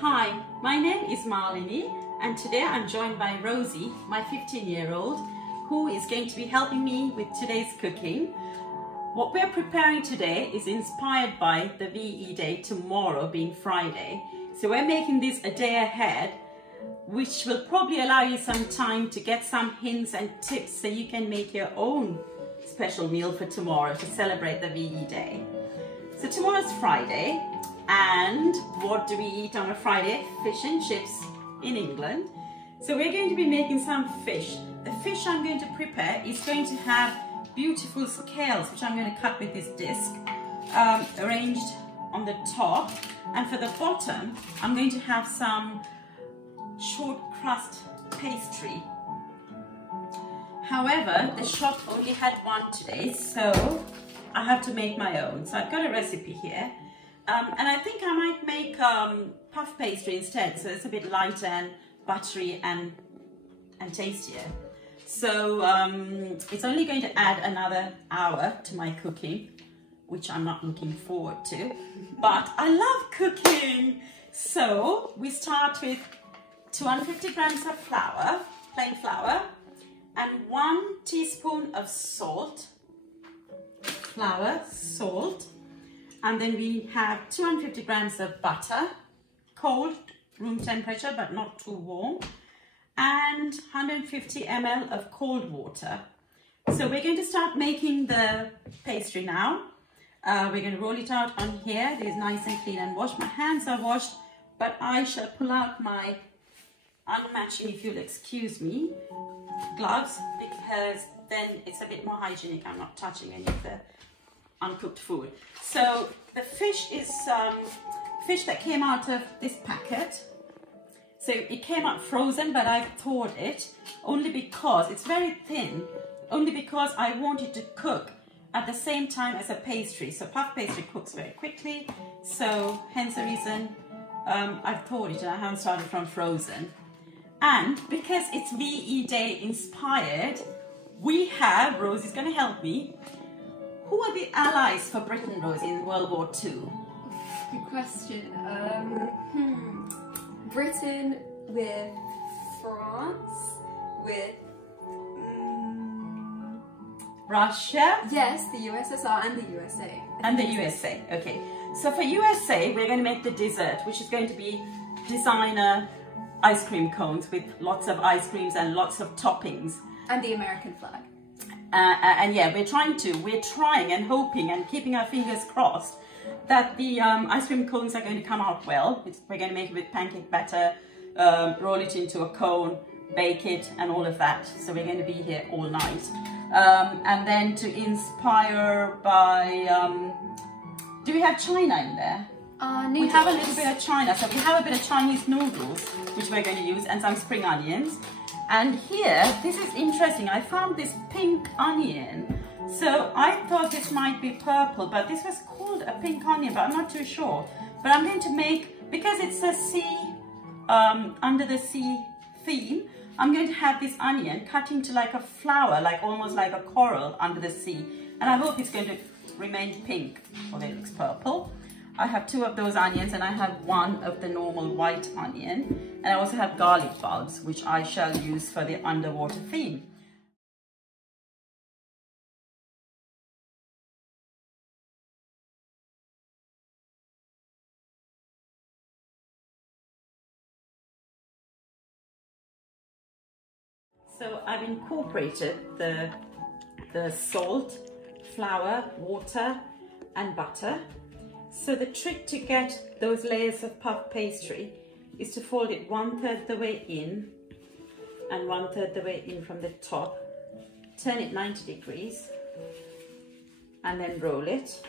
Hi, my name is Malini and today I'm joined by Rosie, my 15-year-old, who is going to be helping me with today's cooking. What we're preparing today is inspired by the VE Day tomorrow being Friday. So we're making this a day ahead, which will probably allow you some time to get some hints and tips so you can make your own special meal for tomorrow to celebrate the VE Day. So tomorrow's Friday, and what do we eat on a Friday? Fish and chips in England. So we're going to be making some fish. The fish I'm going to prepare is going to have beautiful scales, which I'm going to cut with this disc, arranged on the top. And for the bottom, I'm going to have some short crust pastry. However, the shop only had one today, so I have to make my own. So I've got a recipe here. And I think I might make puff pastry instead, so it's a bit lighter and buttery and tastier. So it's only going to add another hour to my cooking, which I'm not looking forward to, but I love cooking. So we start with 250 grams of flour, plain flour, and 1 teaspoon of salt, flour, salt, and then we have 250 grams of butter, cold, room temperature, but not too warm, and 150 ml of cold water. So we're going to start making the pastry now. We're going to roll it out on here. It is nice and clean and washed. My hands are washed, but I shall pull out my unmatching, if you'll excuse me, gloves, because then it's a bit more hygienic. I'm not touching any of the uncooked food. So the fish is fish that came out of this packet. So it came out frozen, but I've thawed it only because it's very thin, only because I want it to cook at the same time as a pastry. So puff pastry cooks very quickly, so hence the reason I've thawed it and I haven't started from frozen. And because it's VE Day inspired, we have, Rosie's going to help me. Who are the allies for Britain, Rosie, in World War II? Good question. Britain with France, with Russia? yes, the USSR and the USA. And the USA, okay. So for USA, we're going to make the dessert, which is going to be designer ice cream cones with lots of ice creams and lots of toppings. And the American flag. And yeah, we're trying and hoping and keeping our fingers crossed that the ice cream cones are going to come out well. We're going to make it with pancake batter, roll it into a cone, bake it and all of that. So we're going to be here all night. And then to inspire by, do we have China in there? We have a little bit of China. So we have a bit of Chinese noodles, which we're going to use, and some spring onions. And here, this is interesting, I found this pink onion. So I thought this might be purple, but this was called a pink onion, but I'm not too sure. But I'm going to make, because it's a sea, under the sea theme, I'm going to have this onion cut into like a flower, like almost like a coral under the sea. And I hope it's going to remain pink, although it looks purple. I have 2 of those onions and I have 1 of the normal white onion. And I also have garlic bulbs, which I shall use for the underwater theme. So I've incorporated the salt, flour, water and butter. So the trick to get those layers of puff pastry is to fold it 1/3 the way in and 1/3 the way in from the top. Turn it 90 degrees and then roll it.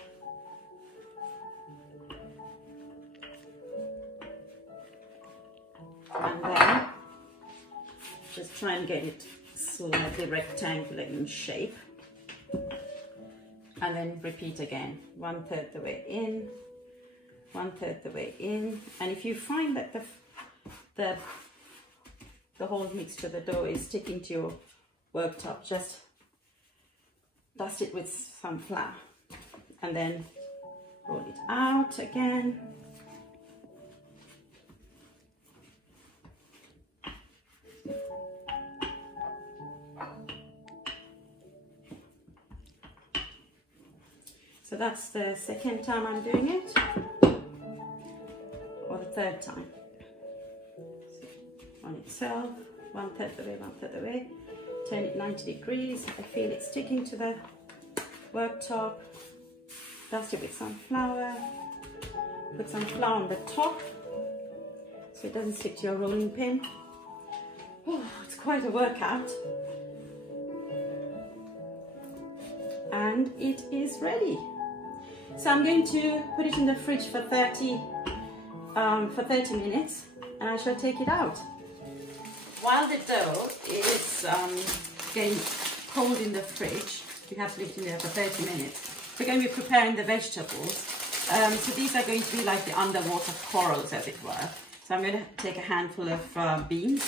And then just try and get it slightly rectangular in shape. And then repeat again, 1/3 the way in, 1/3 the way in. And if you find that the whole mixture, the dough is sticking to your worktop, just dust it with some flour and then roll it out again So that's the second time I'm doing it, or the third time. So on itself, 1/3 the way, 1/3 the way. Turn it 90 degrees. I feel it sticking to the worktop. Dust it with some flour. Put some flour on the top so it doesn't stick to your rolling pin. Oh, it's quite a workout. And it is ready. So I'm going to put it in the fridge for 30 minutes, and I shall take it out. While the dough is getting cold in the fridge, you have to leave it in there for 30 minutes. We're going to be preparing the vegetables. So these are going to be like the underwater corals, as it were. So I'm going to take a handful of beans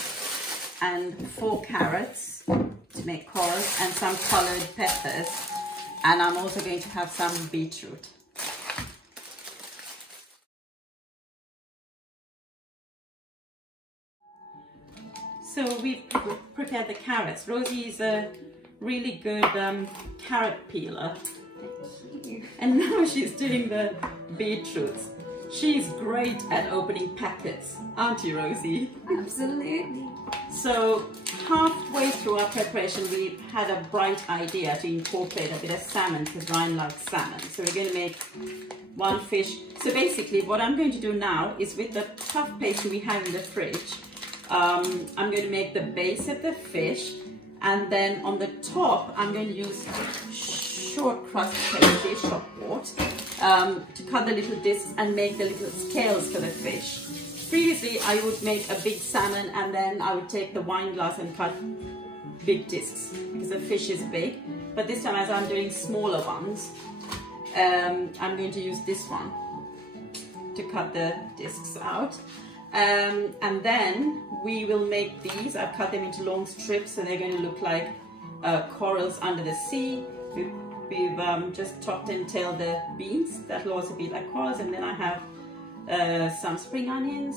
and 4 carrots to make corals, and some colored peppers. And I'm also going to have some beetroot. So we've prepared the carrots. Rosie is a really good carrot peeler. Thank you. And now she's doing the beetroots. She's great at opening packets, aren't you, Rosie? Absolutely. So halfway through our preparation, we had a bright idea to incorporate a bit of salmon, because Ryan likes salmon. So we're going to make one fish. So basically what I'm going to do now is, with the puff pastry we have in the fridge, I'm going to make the base of the fish, and then on the top I'm going to use short crust pastry, short board, to cut the little discs and make the little scales for the fish. Previously I would make a big salmon, and then I would take the wine glass and cut big discs because the fish is big. But this time, as I'm doing smaller ones, I'm going to use this one to cut the discs out. And then we will make these. I've cut them into long strips, so they're going to look like corals under the sea. We've just topped and tailed the beans. That'll also be like corals. And then I have some spring onions.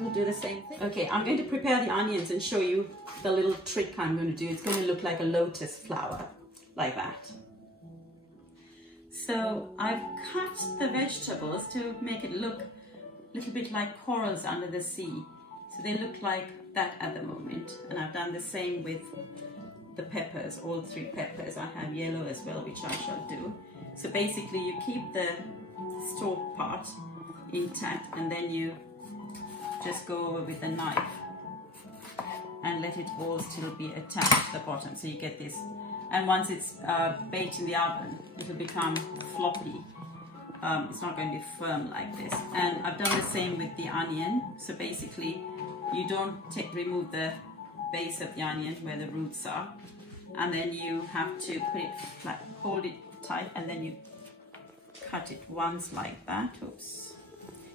We'll do the same thing. Okay, I'm going to prepare the onions and show you the little trick I'm going to do. It's going to look like a lotus flower, like that. So I've cut the vegetables to make it look a little bit like corals under the sea. So they look like that at the moment. And I've done the same with the peppers, all 3 peppers. I have yellow as well, which I shall do. So basically you keep the stalk part intact, and then you just go over with a knife and let it all still be attached to the bottom, so you get this. And once it's baked in the oven, it'll become floppy. It's not going to be firm like this. And I've done the same with the onion. So basically you don't remove the base of the onion where the roots are, and then you have to put it flat, hold it tight, and then you cut it once like that. Oops,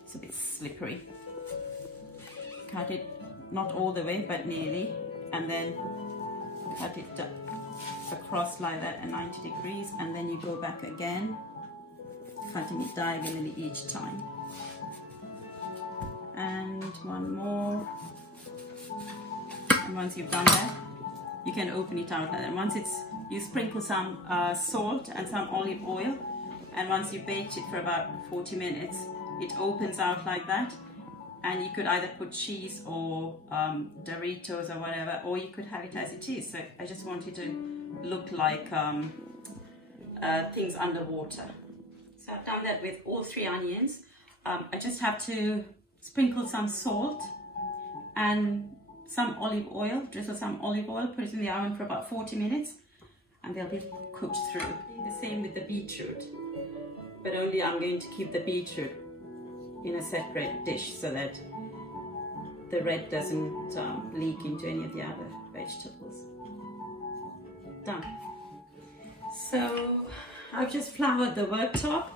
it's a bit slippery. Cut it not all the way, but nearly, and then cut it across like that at 90 degrees, and then you go back again, cutting it diagonally each time. And one more. And once you've done that, you can open it out like that. And once you sprinkle some salt and some olive oil, and once you bake it for about 40 minutes, it opens out like that. And you could either put cheese or Doritos or whatever, or you could have it as it is. So I just want it to look like things underwater. So I've done that with all 3 onions. I just have to sprinkle some salt and some olive oil, drizzle some olive oil, put it in the oven for about 40 minutes, and they'll be cooked through. The same with the beetroot, but only I'm going to keep the beetroot in a separate dish so that the red doesn't leak into any of the other vegetables. Done. So I've just floured the worktop,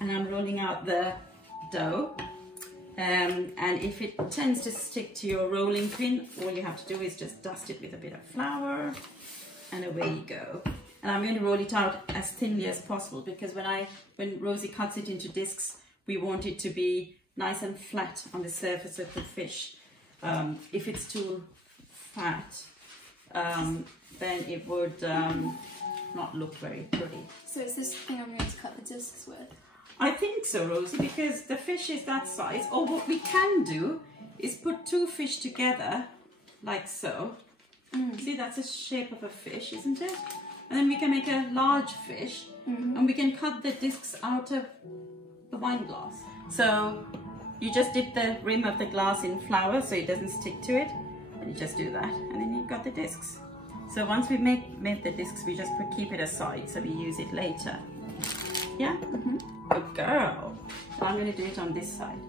and I'm rolling out the dough. And if it tends to stick to your rolling pin, all you have to do is just dust it with a bit of flour, and away you go. And I'm going to roll it out as thinly as possible, because when Rosie cuts it into discs, we want it to be nice and flat on the surface of the fish. If it's too fat, then it would not look very pretty. So is this the thing I'm going to cut the discs with? I think so, Rosie, because the fish is that size. Or what we can do is put two fish together, like so. See, that's the shape of a fish, isn't it? And then we can make a large fish, and we can cut the discs out of the wine glass. So you just dip the rim of the glass in flour so it doesn't stick to it, and you just do that, and then you've got the discs. So once we made the discs, we just keep it aside so we use it later. Yeah? Good girl. So I'm going to do it on this side.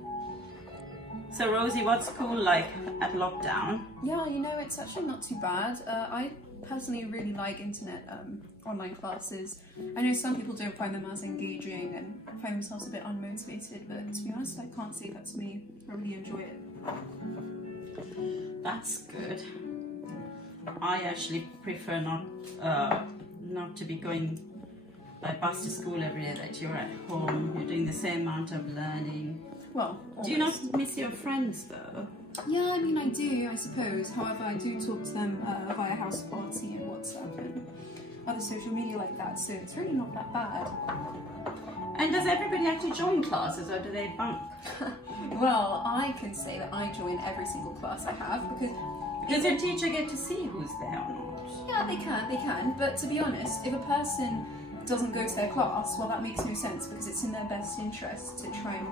So Rosie, what's school like at lockdown? Yeah, you know, it's actually not too bad. I personally really like internet online classes. I know some people don't find them as engaging and find themselves a bit unmotivated, but to be honest, I can't say that to me. I really enjoy it. That's good. I actually prefer not to be going by bus to school every day, that you're at home, you're doing the same amount of learning. Well, always. Do you not miss your friends though? Yeah, I mean, I do, I suppose. However, I do talk to them via house party and WhatsApp and other social media like that, so it's really not that bad. And does everybody actually join classes, or do they bunk? Well, I can say that I join every single class I have because... Does your teacher get to see who's there or not? Yeah, they can. But to be honest, if a person doesn't go to their class, well, that makes no sense because it's in their best interest to try and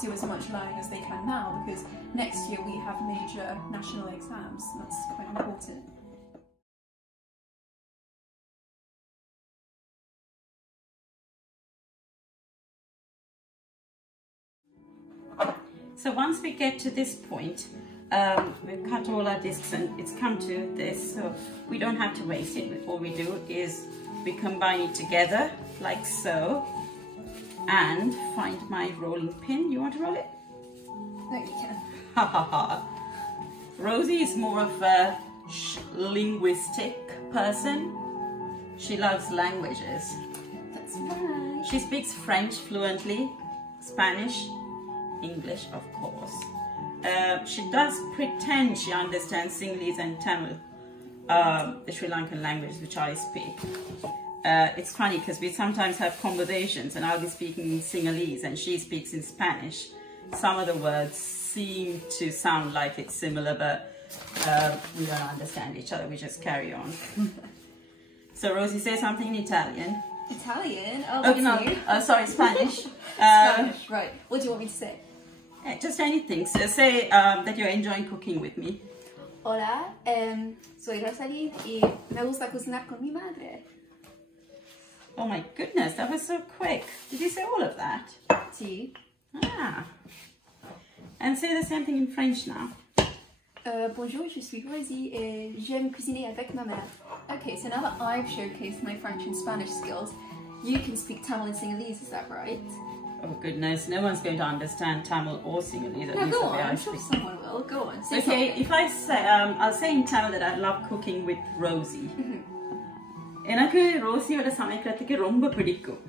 do as much learning as they can now, because next year we have major national exams. That's quite important. So once we get to this point, we've cut all our discs and it's come to this, so we don't have to waste it. All we do is we combine it together like so, and find my rolling pin. You want to roll it? No, you can. Ha ha ha. Rosie is more of a linguistic person. She loves languages. That's right. She speaks French fluently, Spanish, English, of course. She does pretend she understands Sinhalese and Tamil, the Sri Lankan language which I speak. It's funny because we sometimes have conversations and I'll be speaking in Sinhalese and she speaks in Spanish. Some of the words seem to sound like it's similar, but we don't understand each other, we just carry on. So Rosie, say something in Italian. Italian? Oh, Oh, that's new. no, sorry, Spanish. Spanish, right. What do you want me to say? Just anything. So say that you're enjoying cooking with me. Hola, soy Rosalie y me gusta cocinar con mi madre. Oh my goodness, that was so quick. Did you say all of that? Si. Ah. And say the same thing in French now. Bonjour, je suis Rosie et j'aime cuisiner avec ma mère. Okay, so now that I've showcased my French and Spanish skills, you can speak Tamil and Sinhalese, is that right? Oh goodness, no one's going to understand Tamil or Sinhalese. No, go on, I'm sure someone will. Go on, say Okay, something. if I say, I'll say in Tamil that I love cooking with Rosie. எனக்கு ரோசியோட சமைக்கிறதுக்கு ரொம்ப பிடிக்கும்.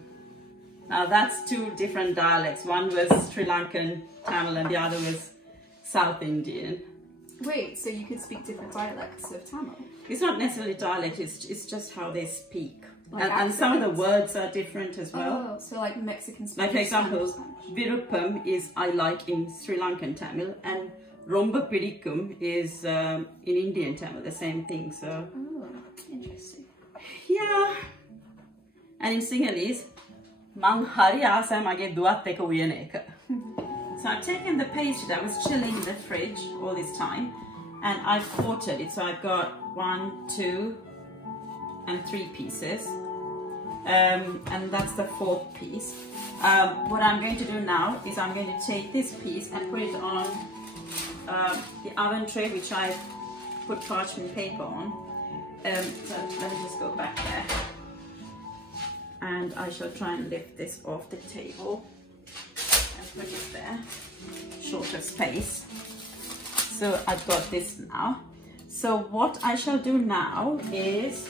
Now that's two different dialects. One was Sri Lankan Tamil and the other was South Indian. Wait, so you could speak different dialects of Tamil? It's not necessarily dialect, it's just how they speak. Like And some of the words are different as well. Oh, so like Mexican Spanish. Like for example, Spanish. Viruppam is I like in Sri Lankan Tamil and Romba Pidikkum is in Indian Tamil, the same thing. So Oh, interesting. yeah. And in Sinhalese, Mang hari asa mage duat eka uyana eka. So I've taken the pastry that was chilling in the fridge all this time and I've quartered it. So I've got 1, 2 and 3 pieces. And that's the 4th piece. What I'm going to do now is I'm going to take this piece and put it on the oven tray, which I've put parchment paper on. So let me just go back there. And I shall try and lift this off the table and put it there, short of space. So I've got this now. So what I shall do now is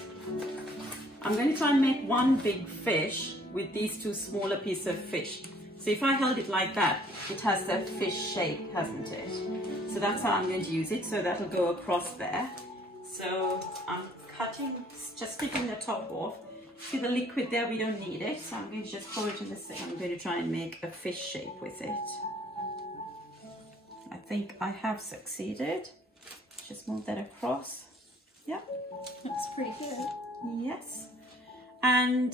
I'm going to try and make one big fish with these 2 smaller pieces of fish. So if I held it like that, it has the fish shape, hasn't it? So that's how I'm going to use it. So that'll go across there. So I'm cutting, just sticking the top off, See the liquid there, we don't need it. So I'm going to just pour it in the sink. I'm going to try and make a fish shape with it. I think I have succeeded. Just move that across. Yeah. Looks pretty good. Yes. And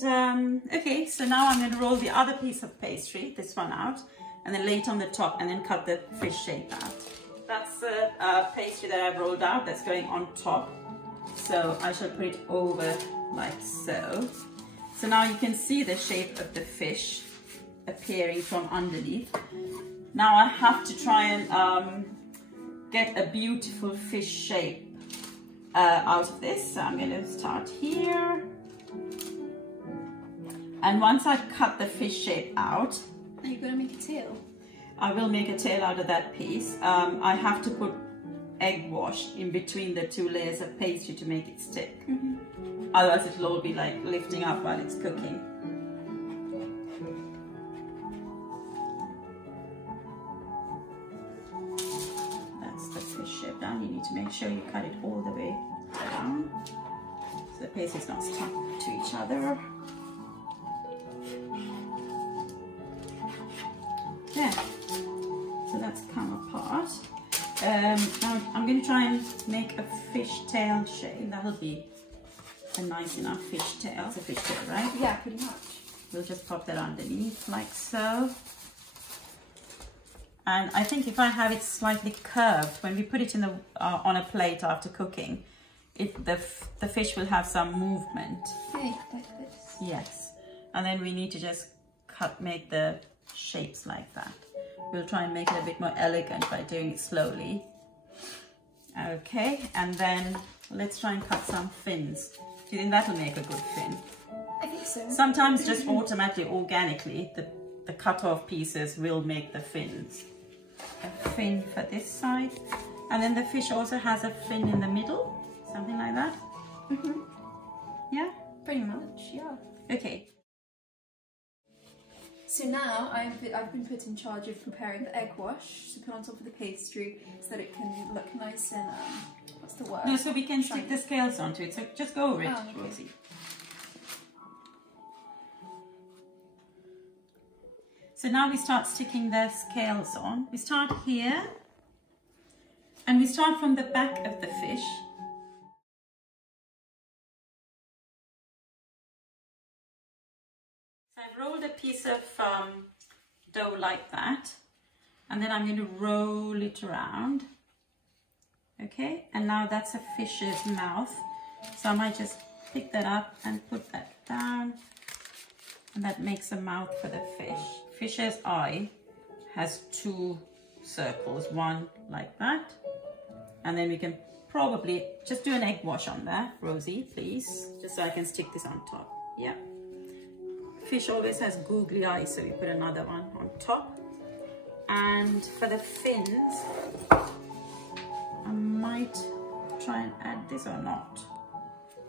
okay, so now I'm going to roll the other piece of pastry, this one out, and then lay it on the top and then cut the fish shape out. That's the pastry that I've rolled out that's going on top. So I shall put it over like so. So now you can see the shape of the fish appearing from underneath. Now I have to try and get a beautiful fish shape out of this. So I'm going to start here. And once I've cut the fish shape out, are you going to make a tail? I will make a tail out of that piece. I have to put egg wash in between the two layers of pastry to make it stick. Otherwise it'll all be like lifting up while it's cooking. That's the fish shape done. You need to make sure you cut it all the way down so the pastry is not stuck to each other. Yeah, so that's come apart. Now I'm going to try and make a fish tail shape. That'll be a nice enough fish tail. It's a fish tail, right? Yeah, pretty much. We'll just pop that underneath like so. And I think if I have it slightly curved, when we put it in the on a plate after cooking, the fish will have some movement. Okay, like this. Yes, and then we need to just make the shapes like that. We'll try and make it a bit more elegant by doing it slowly. Okay, and then let's try and cut some fins. Do you think that'll make a good fin? I think so. Sometimes just automatically, organically, the cut off pieces will make the fins. A fin for this side. And then the fish also has a fin in the middle, something like that. Yeah? Pretty much, yeah. Okay. So now I've been put in charge of preparing the egg wash to put on top of the pastry so that it can look nice and, what's the word? No, so we can stick the scales onto it, so just go over it, Rosie. So now we start sticking the scales on. We start here, and we start from the back of the fish. So I've rolled a piece of dough like that, and then I'm going to roll it around. Okay, and now that's a fish's mouth. So I might just pick that up and put that down, and that makes a mouth for the fish. Fish's eye has two circles, one like that, and then we can probably just do an egg wash on there, Rosie, please, just so I can stick this on top. Yeah. Fish always has googly eyes, so we put another one on top. And for the fins, I might try and add this or not.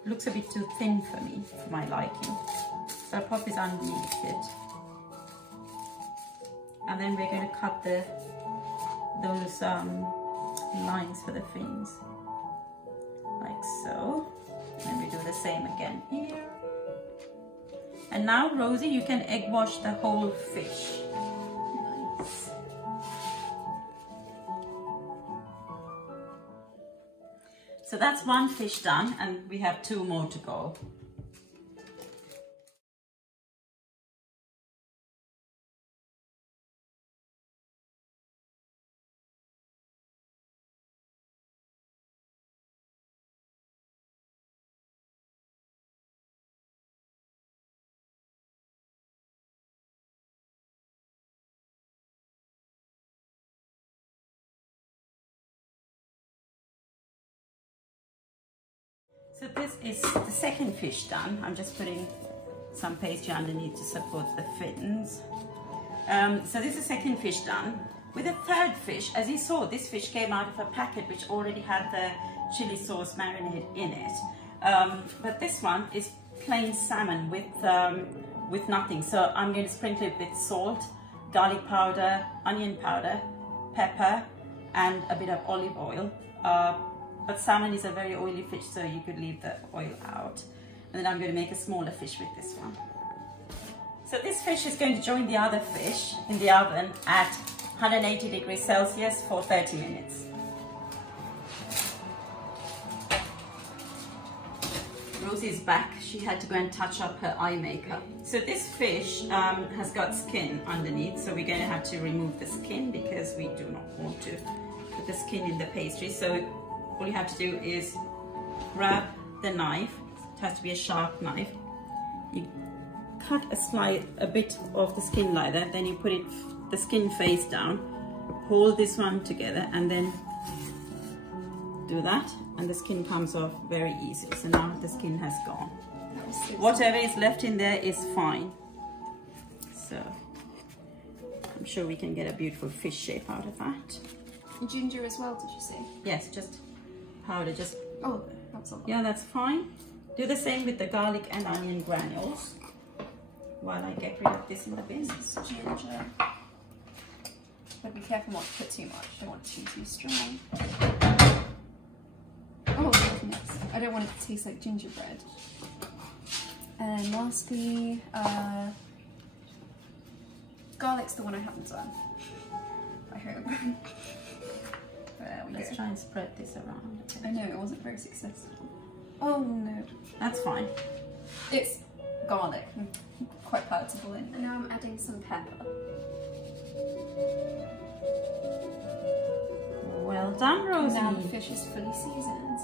Looks a bit too thin for me, for my liking. So I'll pop this underneath it. And then we're going to cut those lines for the fins, like so. And we do the same again here. And now, Rosie, you can egg wash the whole fish. Nice. So that's one fish done, and we have two more to go. So this is the second fish done. I'm just putting some pastry underneath to support the fins. So this is the second fish done. With the third fish, as you saw, this fish came out of a packet which already had the chili sauce marinade in it. But this one is plain salmon with nothing. So I'm going to sprinkle it with salt, garlic powder, onion powder, pepper, and a bit of olive oil. But salmon is a very oily fish, so you could leave the oil out. And then I'm going to make a smaller fish with this one. So this fish is going to join the other fish in the oven at 180 degrees Celsius for 30 minutes. Rosie's back. She had to go and touch up her eye makeup. So this fish has got skin underneath, so we're going to have to remove the skin because we do not want to put the skin in the pastry. So all you have to do is grab the knife. It has to be a sharp knife. You cut a bit of the skin like that, then you put the skin face down, hold this one together, and then do that, and the skin comes off very easy. So now the skin has gone. Whatever is left in there is fine. So I'm sure we can get a beautiful fish shape out of that. Ginger as well, did you say? Yes, just powder, just... Oh, that's a lot. Yeah, that's fine. Do the same with the garlic and onion granules while I get rid of this in the bin. Ginger. But be careful not to put too much. I don't want it to be too strong. Oh, goodness. I don't want it to taste like gingerbread. And lastly, garlic's the one I haven't done. I hope. There we go. Let's try and spread this around. I know, it wasn't very successful. Oh no. That's fine. It's garlic. Quite palatable in. And now I'm adding some pepper. Well done, Rosie. Now the fish is fully seasoned.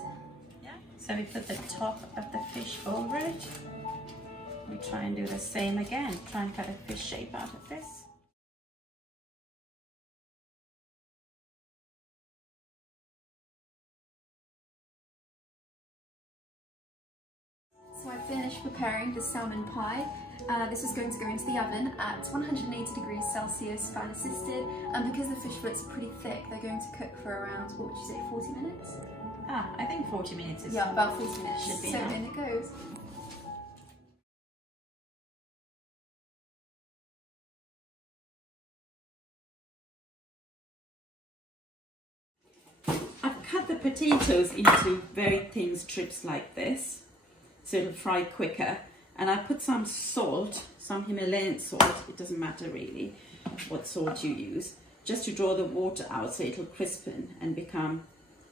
Yeah. So we put the top of the fish over it. We try and do the same again. Try and cut a fish shape out of this. So I finished preparing the salmon pie. This is going to go into the oven at 180 degrees Celsius, fan assisted, and because the fish fillets are pretty thick, they're going to cook for around, what would you say, 40 minutes? I think 40 minutes is... Yeah, about 40 minutes. Should be so enough. in it goes. I've cut the potatoes into very thin strips like this, so it'll fry quicker. And I put some salt, some Himalayan salt, it doesn't matter really what salt you use, just to draw the water out so it'll crispen and become,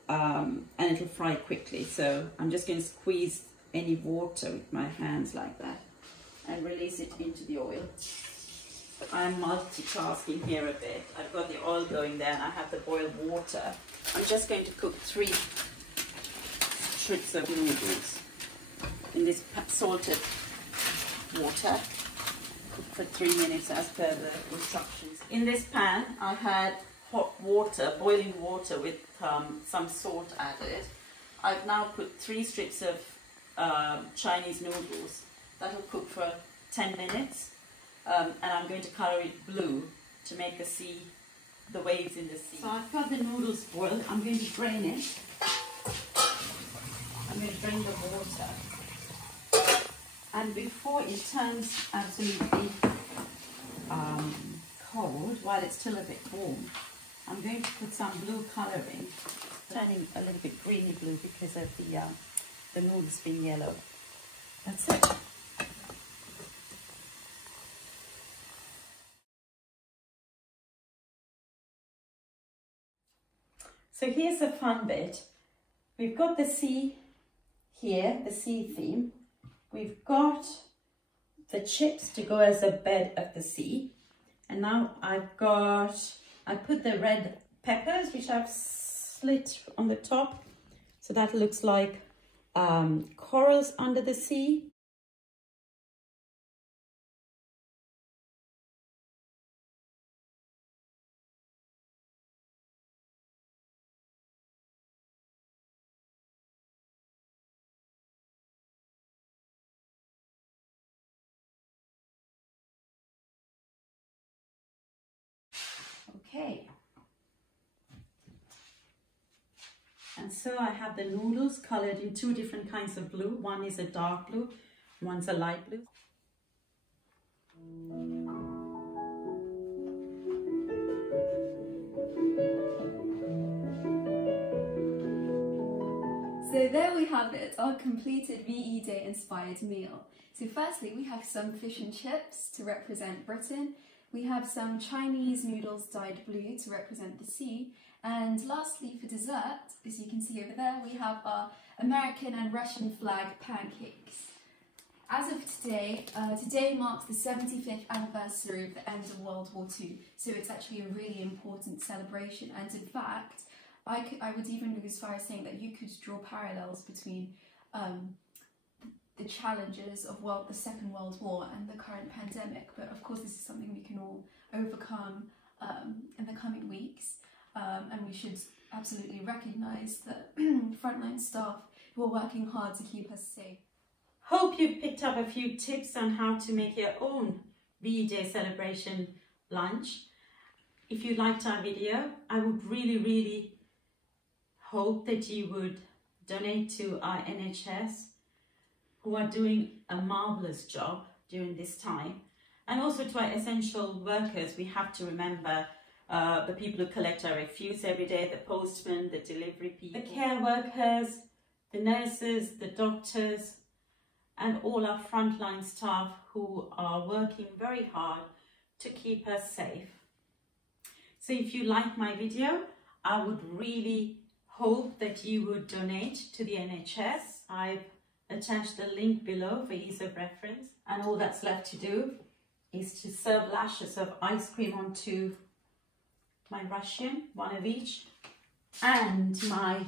and it'll fry quickly. So I'm just going to squeeze any water with my hands like that and release it into the oil. I'm multitasking here a bit. I've got the oil going there and I have the boiled water. I'm just going to cook 3 strips of noodles in this salted water. Cook for 3 minutes as per the instructions. In this pan I had hot water, boiling water with some salt added. I've now put 3 strips of Chinese noodles. That will cook for 10 minutes. And I'm going to color it blue to make the waves in the sea. So I've got the noodles boiled. I'm going to drain it. I'm going to drain the water. And before it turns absolutely cold, while it's still a bit warm, I'm going to put some blue coloring, turning a little bit greeny blue because of the noodles being yellow. That's it. So here's the fun bit. We've got the sea here, the sea theme. We've got the chips to go as a bed of the sea. And now I put the red peppers, which I've slit on the top. So that looks like corals under the sea. Okay, and so I have the noodles colored in 2 different kinds of blue. One is a dark blue, one's a light blue. So there we have it, our completed VE Day inspired meal. So firstly, we have some fish and chips to represent Britain. We have some Chinese noodles dyed blue to represent the sea. And lastly, for dessert, as you can see over there, we have our American and Russian flag pancakes. As of today, today marks the 75th anniversary of the end of World War II, so it's actually a really important celebration. And in fact, I would even go as far as saying that you could draw parallels between the challenges of the Second World War and the current pandemic. But of course, this is something we can all overcome in the coming weeks. And we should absolutely recognise the frontline staff who are working hard to keep us safe. Hope you've picked up a few tips on how to make your own VE Day celebration lunch. If you liked our video, I would really hope that you would donate to our NHS, who are doing a marvellous job during this time, and also to our essential workers. We have to remember the people who collect our refuse every day, the postmen, the delivery people, the care workers, the nurses, the doctors, and all our frontline staff who are working very hard to keep us safe. So if you like my video, I would really hope that you would donate to the NHS. I've attached the link below for ease of reference, and all that's left to do is to serve lashes of ice cream onto my Russian, one of each, and my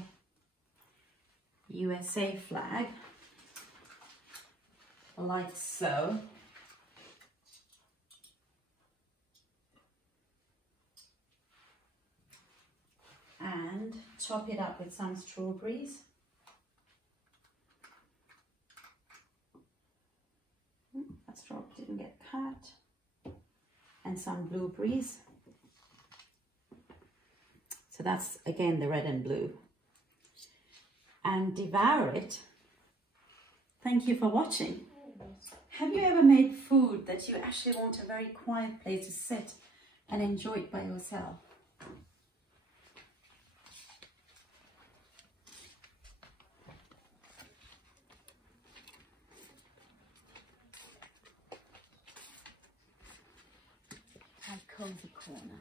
USA flag, like so. And top it up with some strawberries. That strawberry didn't get cut. And some blueberries. So that's again the red and blue. And devour it. Thank you for watching. Have you ever made food that you actually want a very quiet place to sit and enjoy it by yourself? My cozy corner.